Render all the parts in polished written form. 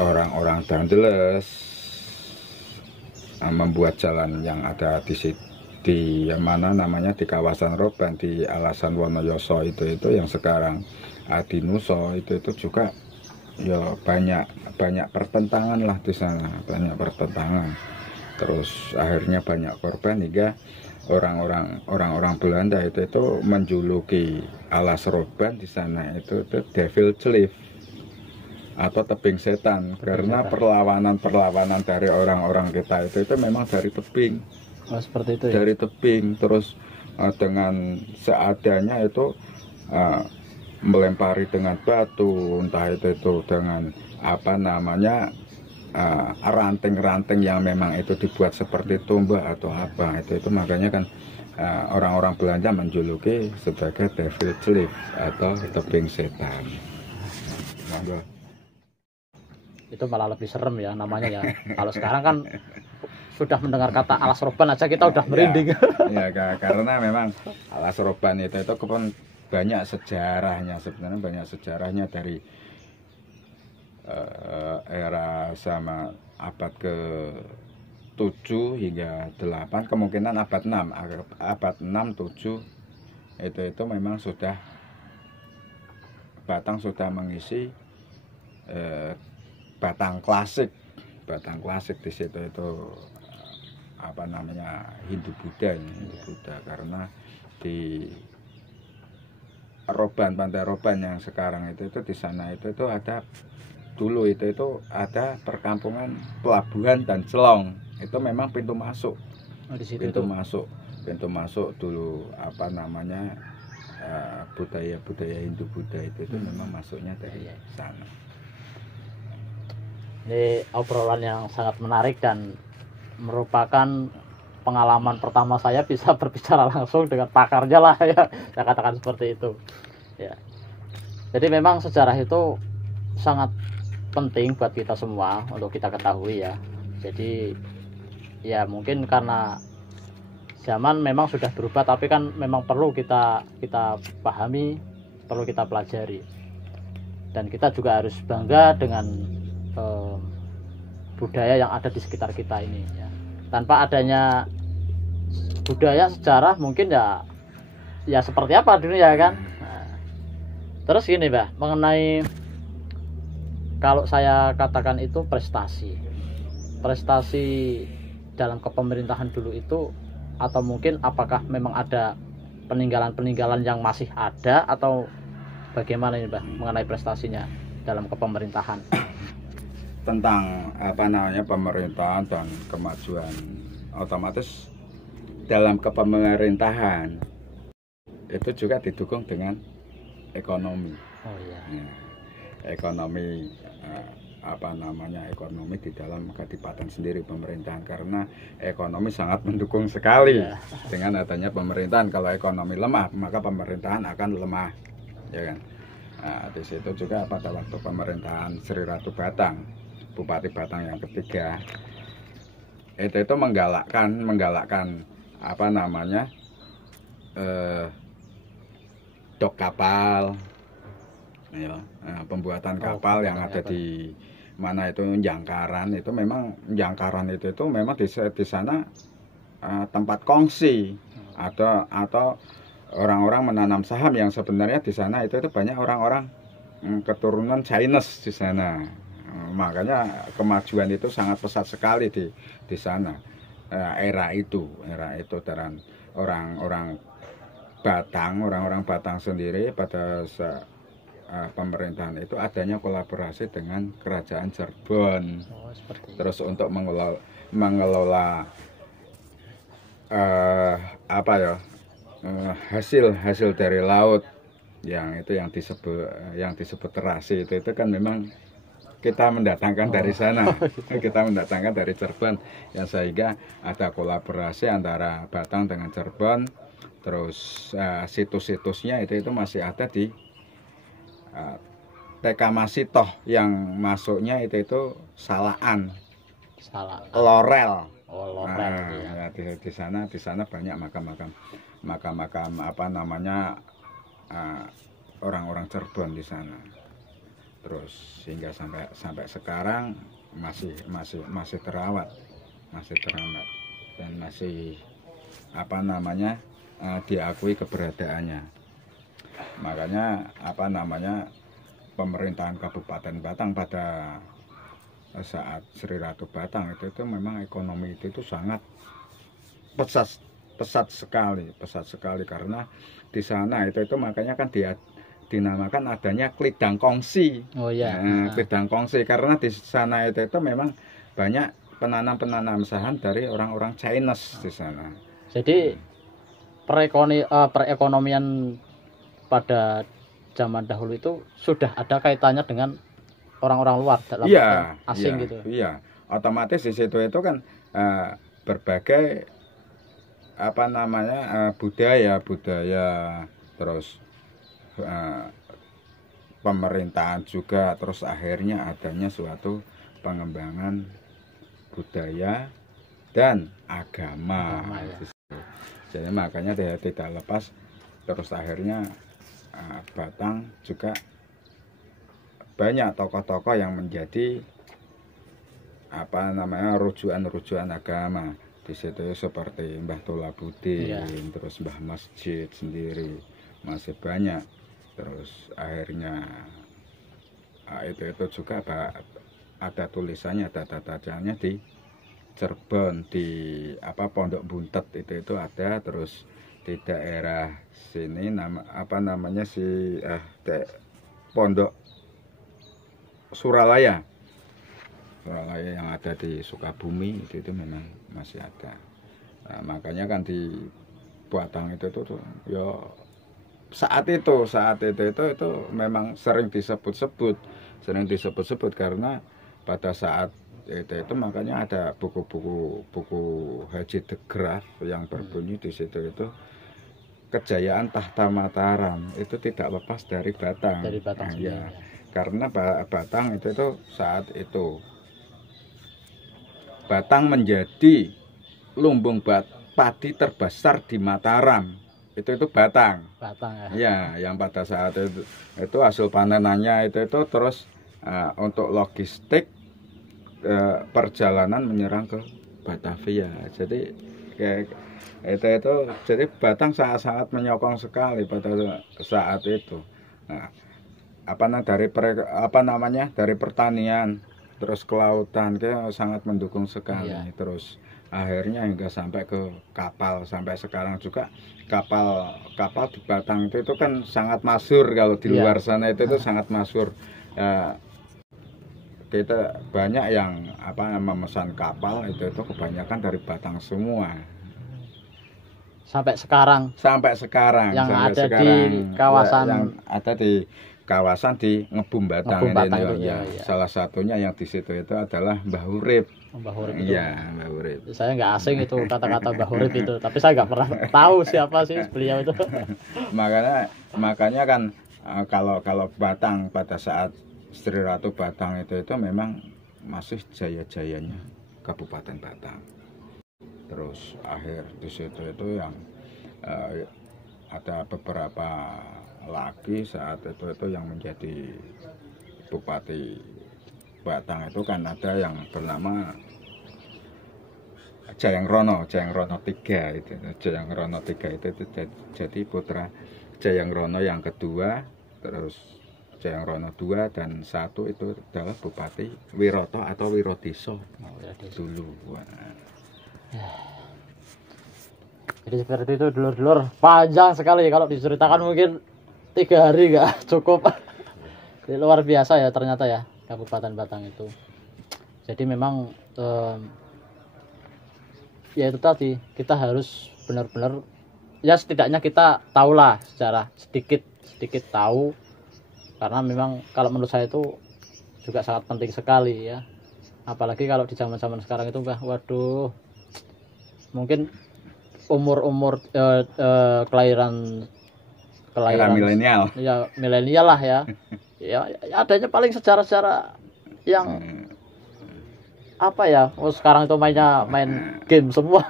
Orang-orang Dandeles membuat jalan yang ada di mana namanya di kawasan Roban di Alasan Wonoyoso itu yang sekarang Adinuso itu juga ya banyak pertentangan lah di sana, banyak pertentangan. Terus akhirnya banyak korban hingga orang-orang Belanda itu menjuluki Alas Roban di sana itu Devil Cliff atau tebing setan, karena perlawanan dari orang-orang kita itu memang dari tebing. Seperti itu ya? Dari tebing, terus dengan seadanya itu melempari dengan batu, entah itu dengan apa namanya ranting-ranting yang memang itu dibuat seperti tombak atau apa itu makanya kan orang-orang Belanda menjuluki sebagai Devil Cliff atau tebing setan. Itu malah lebih serem ya namanya ya. Kalau sekarang kan sudah mendengar kata Alas Roban aja kita udah merinding. Ya, karena memang Alas Roban itu kan banyak sejarahnya, sebenarnya banyak sejarahnya dari era sama abad ke-7 hingga 8, kemungkinan abad 6, 7 itu memang sudah Batang sudah mengisi Batang klasik di situ itu apa namanya Hindu Buddha karena di Roban, Pantai Roban yang sekarang itu di sana itu ada dulu itu ada perkampungan pelabuhan dan celong, itu memang pintu masuk. Pintu masuk dulu apa namanya budaya Hindu Buddha itu memang masuknya dari sana. Ini obrolan yang sangat menarik dan merupakan pengalaman pertama saya bisa berbicara langsung dengan pakarnya lah ya, saya katakan seperti itu ya. Jadi memang sejarah itu sangat penting buat kita semua untuk kita ketahui ya. Jadi ya mungkin karena zaman memang sudah berubah, tapi kan memang perlu kita pahami, perlu kita pelajari, dan kita juga harus bangga dengan budaya yang ada di sekitar kita ini ya. Tanpa adanya budaya, sejarah mungkin ya seperti apa dunia kan. Nah, terus gini Mbah, mengenai kalau saya katakan itu prestasi dalam kepemerintahan dulu itu, atau mungkin apakah memang ada peninggalan yang masih ada, atau bagaimana ini Mbah mengenai prestasinya dalam kepemerintahan? Tentang apa namanya pemerintahan dan kemajuan, otomatis dalam kepemerintahan itu juga didukung dengan ekonomi. Ekonomi apa namanya ekonomi di dalam kadipaten sendiri, pemerintahan, karena ekonomi sangat mendukung sekali dengan adanya pemerintahan. Kalau ekonomi lemah maka pemerintahan akan lemah, ya kan. Nah, di situ juga pada waktu pemerintahan Sri Ratu Batang, Bupati Batang yang ketiga, itu menggalakkan apa namanya dok kapal, ya, pembuatan kapal yang ada di mana itu Jangkaran. Itu memang Jangkaran itu memang di sana tempat kongsi atau orang-orang menanam saham yang sebenarnya di sana itu banyak orang-orang keturunan Chinese di sana. Makanya kemajuan itu sangat pesat sekali di sana. Era itu dan orang-orang Batang sendiri pada pemerintahan itu adanya kolaborasi dengan kerajaan Cirebon. Terus untuk mengelola hasil dari laut yang disebut terasi itu kan memang kita mendatangkan dari sana. Kita mendatangkan dari Cirebon, yang sehingga ada kolaborasi antara Batang dengan Cirebon. Terus situs-situsnya itu masih ada di TK Masitoh yang masuknya itu Salaan, Salah. Lorel. Oh, Lorel. Ya, di sana banyak makam apa namanya orang-orang Cirebon di sana. Terus hingga sampai sekarang masih terawat dan masih apa namanya diakui keberadaannya. Makanya apa namanya pemerintahan Kabupaten Batang pada saat Sri Ratu Batang itu memang ekonomi itu sangat pesat sekali karena di sana itu makanya kan dia dinamakan adanya klidang kongsi. Oh iya. Klidang kongsi karena di sana itu memang banyak penanam saham dari orang-orang Chinese di sana. Jadi perekonomian pada zaman dahulu itu sudah ada kaitannya dengan orang-orang luar dalam asing gitu. Iya, otomatis di situ itu kan berbagai apa namanya budaya terus pemerintahan juga, terus akhirnya adanya suatu pengembangan budaya dan agama ya. Jadi makanya tidak lepas, terus akhirnya Batang juga banyak tokoh-tokoh yang menjadi apa namanya rujukan agama di situ, seperti Mbah Tolabudin, terus Mbah Masjid sendiri masih banyak. Terus akhirnya itu juga ada tulisannya, ada tata-tatanya di Cirebon, di apa Pondok Buntet itu ada. Terus di daerah sini apa namanya Pondok Suralaya yang ada di Sukabumi itu memang masih ada. Nah, makanya kan di Batang itu ya saat itu memang sering disebut-sebut karena pada saat itu makanya ada buku Haji de Graaf yang berbunyi di situ itu kejayaan tahta Mataram itu tidak lepas dari Batang. Nah, ya. Karena Batang itu saat itu Batang menjadi lumbung padi terbesar di Mataram. Itu Batang ya, yang pada saat itu hasil panenannya itu terus untuk logistik perjalanan menyerang ke Batavia. Jadi itu jadi Batang sangat menyokong sekali pada saat itu. Nah, dari pertanian terus kelautan sangat mendukung sekali. Terus akhirnya hingga sampai ke kapal, sampai sekarang juga kapal di Batang itu kan sangat masyhur. Kalau di luar sana itu sangat masyhur. Kita banyak yang memesan kapal itu kebanyakan dari Batang semua. Sampai sekarang yang sampai ada sekarang, di kawasan yang ada di kawasan di Ngebum Batang ini. Ya. Salah satunya yang di situ itu adalah Mbah Urip. Mbah Urip itu. Iya, Mbah Urip. Saya nggak asing itu kata-kata Mbah Urip itu, tapi saya nggak pernah tahu siapa sih beliau itu. makanya kan kalau Batang pada saat Sri Ratu Batang itu memang masih jaya-jayanya Kabupaten Batang. Terus akhir di situ itu yang ada beberapa lagi saat itu yang menjadi Bupati Batang itu kan ada yang bernama Jayang Rono III itu. Jayang Rono III itu jadi putra Jayang Rono yang kedua, terus Jayang Rono II dan satu itu adalah Bupati Wiroto atau Wirodeso dulu. Jadi seperti itu dulur-dulur, panjang sekali kalau diceritakan mungkin 3 hari nggak cukup. Jadi luar biasa ya ternyata ya Kabupaten Batang itu. Jadi memang ya itu tadi, kita harus benar-benar ya setidaknya kita tahulah secara sedikit tahu, karena memang kalau menurut saya itu juga sangat penting sekali ya. Apalagi kalau di zaman-zaman sekarang itu waduh, mungkin umur kelahiran milenial. Ya milenial lah ya. Ya adanya paling sejarah-sejarah yang apa ya, sekarang itu main game semua.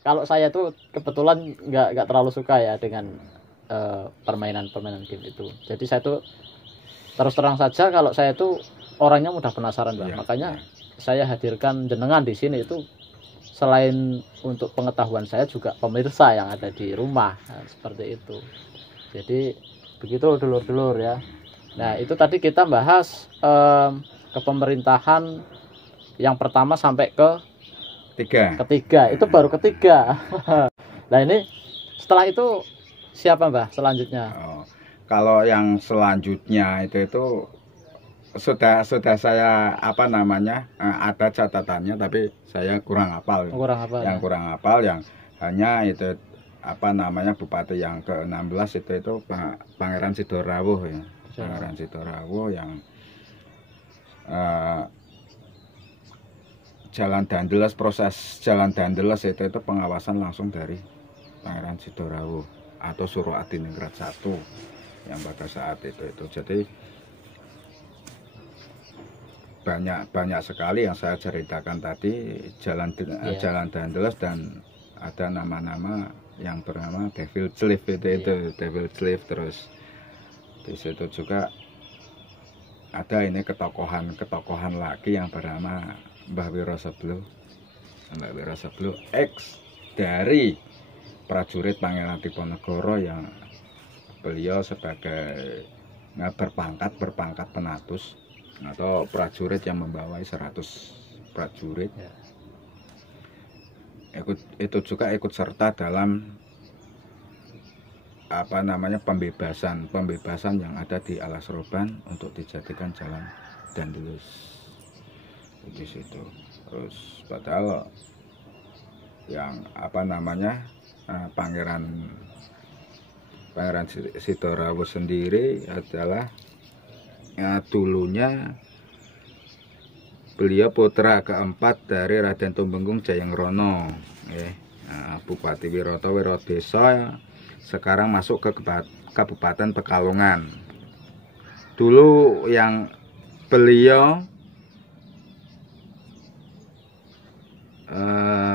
Kalau saya tuh kebetulan nggak terlalu suka ya dengan permainan game itu. Jadi saya tuh terus terang saja, kalau saya tuh orangnya mudah penasaran, Mbak. Iya. Makanya saya hadirkan jenengan di sini itu selain untuk pengetahuan saya, juga pemirsa yang ada di rumah. Nah, seperti itu. Jadi begitu dulur-dulur ya. Nah, itu tadi kita bahas kepemerintahan yang pertama sampai ke ketiga. Itu baru ketiga. Nah, ini setelah itu siapa, Mbah, selanjutnya? Oh, kalau yang selanjutnya itu sudah saya apa namanya, ada catatannya, tapi saya kurang hafal. Yang kurang hafal yang hanya itu apa namanya, bupati yang ke-16 itu Pangeran Sidorawuh ya. Pangeran Sidorawuh yang proses Jalan Dandeles itu pengawasan langsung dari Pangeran Sidorawuh atau Suruh Adiningrat I yang pada saat itu. Jadi banyak sekali yang saya ceritakan tadi, Jalan Dandeles, dan ada nama-nama yang bernama Devil Cliff itu Devil Cliff. Terus di situ juga ada ini ketokohan lagi yang bernama Mbah Wiro Seblo. Mbah Wiro Seblo X dari prajurit Pangeran Diponegoro, yang beliau sebagai berpangkat penatus atau prajurit yang membawai 100 prajurit. Itu juga ikut serta dalam apa namanya, pembebasan yang ada di Alas Roban untuk dijadikan Jalan Dandeles di situ. Terus padahal yang apa namanya, Pangeran Sidorawuh sendiri adalah dulunya beliau putra keempat dari Raden Tumenggung Jayangrono, Bupati Wiradesa, sekarang masuk ke Kabupaten Pekalongan. Dulu yang beliau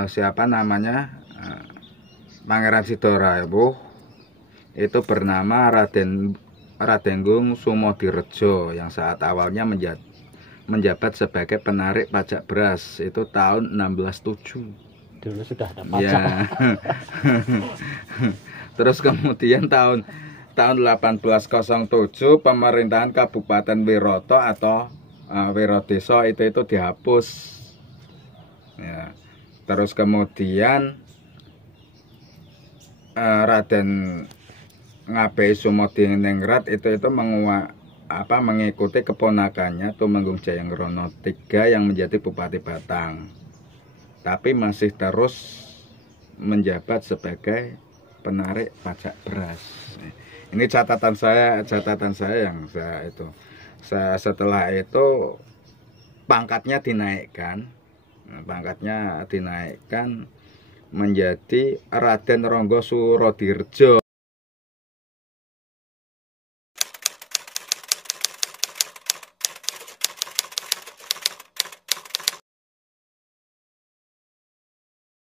siapa namanya, Pangeran Sidorawuh itu bernama Radenggung Sumodirejo, yang saat awalnya menjabat sebagai penarik pajak beras itu tahun 1607. Dulu sudah ada pajak. Ya. Terus kemudian tahun 1807 pemerintahan Kabupaten Wiroto atau Wiradesa itu dihapus. Ya. Terus kemudian Raden Ngabei Sumodiningrat itu mengikuti keponakannya Tumenggung Jayangrono III yang menjadi Bupati Batang, tapi masih terus menjabat sebagai penarik pajak beras. Ini catatan saya yang setelah itu pangkatnya dinaikkan menjadi Raden Ronggo Surodirjo.